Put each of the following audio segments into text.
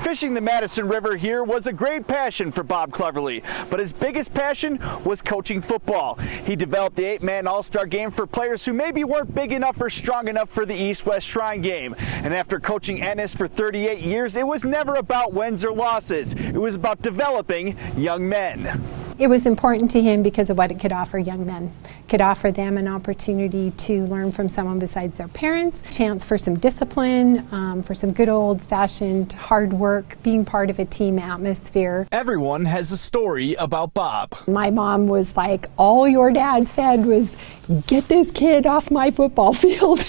Fishing the Madison River here was a great passion for Bob Cleverley, but his biggest passion was coaching football. He developed the 8-man all-star game for players who maybe weren't big enough or strong enough for the East-West Shrine game. And after coaching Ennis for 38 years, it was never about wins or losses. It was about developing young men. It was important to him because of what it could offer young men. It could offer them an opportunity to learn from someone besides their parents, chance for some discipline, for some good old-fashioned hard work, being part of a team atmosphere. Everyone has a story about Bob. My mom was like, all your dad said was, get this kid off my football field.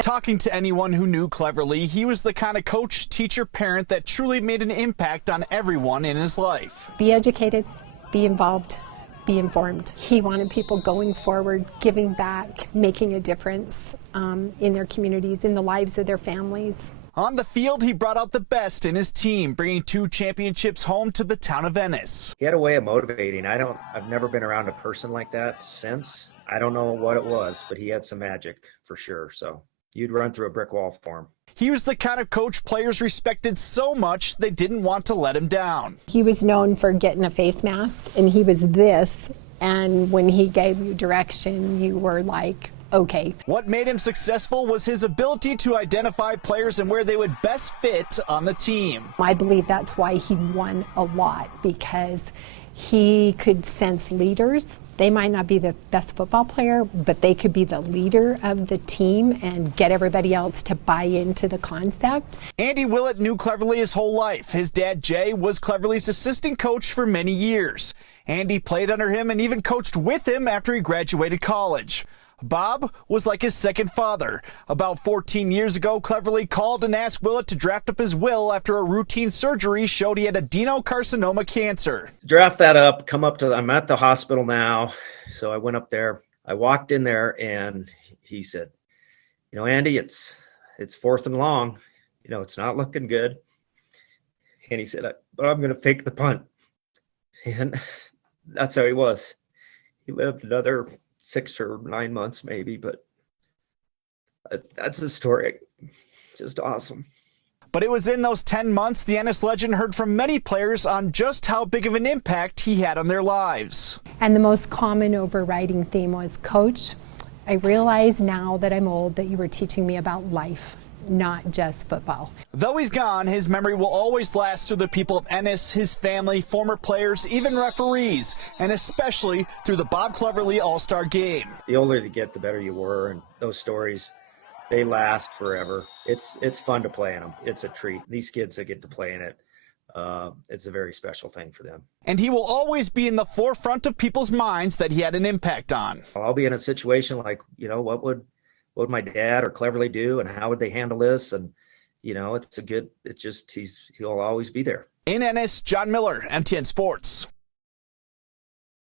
Talking to anyone who knew Cleverley, he was the kind of coach, teacher, parent that truly made an impact on everyone in his life. Be educated. Be involved, be informed. He wanted people going forward, giving back, making a difference in their communities, in the lives of their families. On the field, he brought out the best in his team, bringing 2 championships home to the town of Ennis. He had a way of motivating. I've never been around a person like that since. I don't know what it was, but he had some magic for sure. So you'd run through a brick wall for him. He was the kind of coach players respected so much they didn't want to let him down. He was known for getting a face mask, and he was this, and when he gave you direction, you were like, okay. What made him successful was his ability to identify players and where they would best fit on the team. I believe that's why he won a lot, because he could sense leaders. They might not be the best football player, but they could be the leader of the team and get everybody else to buy into the concept. Andy Willett knew Cleverley his whole life. His dad, Jay, was Cleverley's assistant coach for many years. Andy played under him and even coached with him after he graduated college. Bob was like his second father. About 14 years ago, Cleverley called and asked Willett to draft up his will after a routine surgery showed he had adenocarcinoma cancer. Draft that up, I'm at the hospital now. So I went up there. I walked in there and he said, you know, Andy, it's 4th and long. You know, it's not looking good. And he said, but I'm going to fake the punt. And that's how he was. He lived another 6 or 9 months maybe, but that's the story. Just awesome. But it was in those 10 months the Ennis legend heard from many players on just how big of an impact he had on their lives. And the most common overriding theme was, Coach, I realize now that I'm old that you were teaching me about life, not just football. Though he's gone, his memory will always last through the people of Ennis, his family, former players, even referees, and especially through the Bob Cleverley All-Star Game. The older you get, the better you were, and those stories, they last forever. It's fun to play in them. It's a treat. These kids that get to play in it, it's a very special thing for them. And he will always be in the forefront of people's minds that he had an impact on. I'll be in a situation like, you know, what would my dad or Cleverley do, and how would they handle this? And, you know, he'll always be there. In Ennis, John Miller, MTN Sports.